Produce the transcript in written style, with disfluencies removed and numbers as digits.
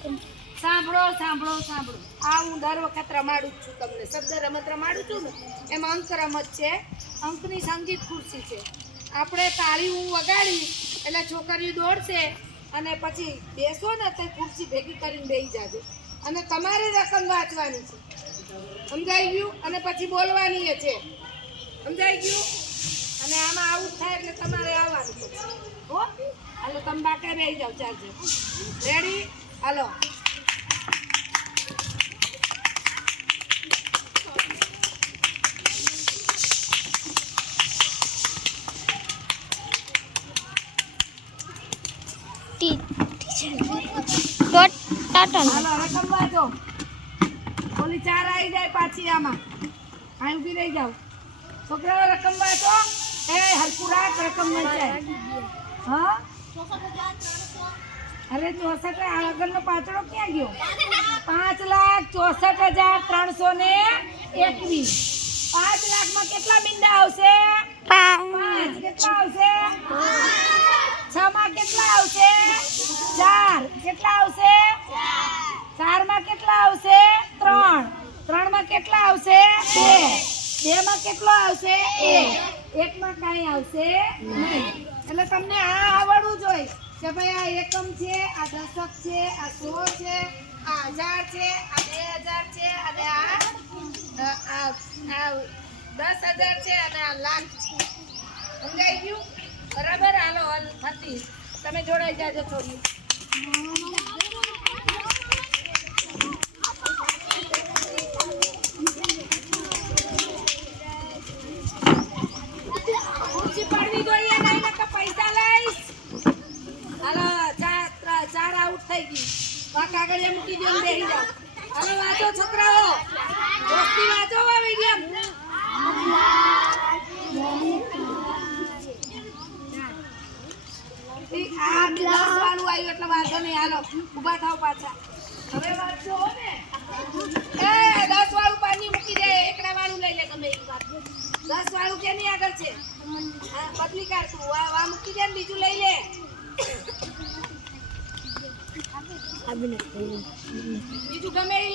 સાંભળો સાંભળો સાંભળો. આ હું દર વખત રમાડું જ છું તમને. શબ્દ રમત રમાડું છું ને એમાં અંક રમત છે. અંકની સંગીત ખુરશી છે. આપણે તાળી હું વગાડી એટલે છોકરીઓ દોડશે અને પછી બેસો ને તો ખુરશી ભેગી કરીને બેસી જાજો અને તમારે રકમ વાંચવાની છે. સમજાઈ ગયું? અને પછી બોલવાની છે. સમજાઈ ગયું? અને આમાં આઉટ થાય એટલે તમારે આવવાનું પછી. હો હાલો તમે બાકે બેસી જાઓ ચાલજો. રેડી? હાલો. હાલો રકમ વાંચો. ઓલી 4 આવી જાય પાછી આમાં. અહીં ઊભી રહી જાઓ. છોકરાઓ રકમ વાંચો. એ હરકું રાખ રકમ વંચાય. હા અરે 64 આગળનો પાછળો ક્યાં ગયો? 5,64,321. 5 લાખમાં કેટલા મીંડા આવશે? 5. કેટલા આવશે? 6 માં કેટલા આવશે? 4. કેટલા આવશે? 4 માં કેટલા આવશે? 3. 3 માં કેટલા આવશે? 2. 2 માં કેટલો આવશે? 1. 1 માં કાંઈ આવશે નહીં. એટલે તમને આ આવડવું જોઈએ કે ભાઈ આ એકમ છે, આ દશક છે, આ 100 છે, આ 1000 છે, આ 2000 છે અને આ 10,000 છે અને આ લાખ છે. સમજાઈ ગયું? બરાબર? હાલો હાલ થતી તમે જોડાઈ જાજો છોડી. ખુરશી પડવી જોઈએ નહીં ને પૈસા લઈશ. હાલો 4 આઉટ થઈ ગઈ. કાગળ મૂકી દો ને બેસી જાઓ. હાલો વાંચો છોકરાઓ. દોસ્તી વાંચો આવી ગયા. આ 10 વાળું આવ્યું એટલે વાંધો નહીં. હાલો ઊભા થાવ પાછા. હવે વાંચો ને. એ 10 વાળું પાણી મૂકી દે. એકડા વાળું લઈ લે ગમે એક વાત. 10 વાળું કેની આગળ છે? હા બદલી કાઢ તું. વા મૂકી દે ને બીજું લઈ લે. બીજું ગમે એ